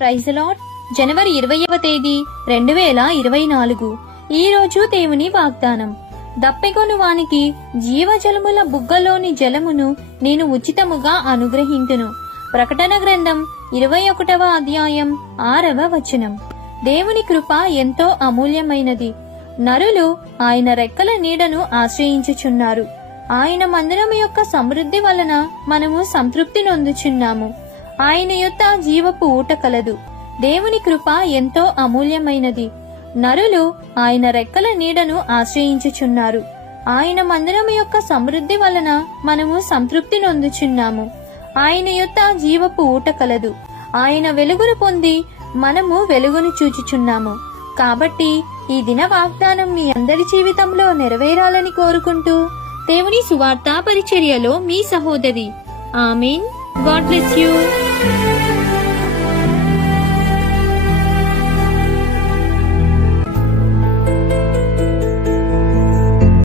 Praise the Lord. జనవరి 20వ తేదీ 2024. ఈ రోజు దేవుని వాగ్దానం. దప్పెగొను వానికి జీవజలముల బుగ్గలోని జలమును నేను ఉచితముగా అనుగ్రహింతును. ప్రకటన గ్రంథం 21వ అధ్యాయం 6వ వచనం. దేవుని కృప ఎంతో అమూల్యమైనది. నరులు ఆయన రెక్కల నీడను ఆశ్రయించుచున్నారు. ఆయన మందిరము యొక్క సమృద్ధి వలన మనము సంతృప్తి నొందుచున్నాము. ఆయన యొద్ద జీవపు ఊట కలదు. దేవుని కృప ఎంతో అమూల్యమైనది. నరులు ఆయన రెక్కల నీడను ఆశ్రయించుచున్నారు. ఆయన మందిరము యొక్క సమృద్ధి వలన మనము సంతృప్తి నొందుచున్నాము. ఆయన యొద్ద జీవపు ఊట కలదు. ఆయన వెలుగును పొంది మనము వెలుగును చూచుచున్నాము. కాబట్టి ఈ దిన వాగ్దానం మీ అందరి జీవితంలో నెరవేరాలని కోరుకుంటూ దేవుని సువార్త పరిచర్యలో మీ సహోదరి. ఆమేన్. God bless you.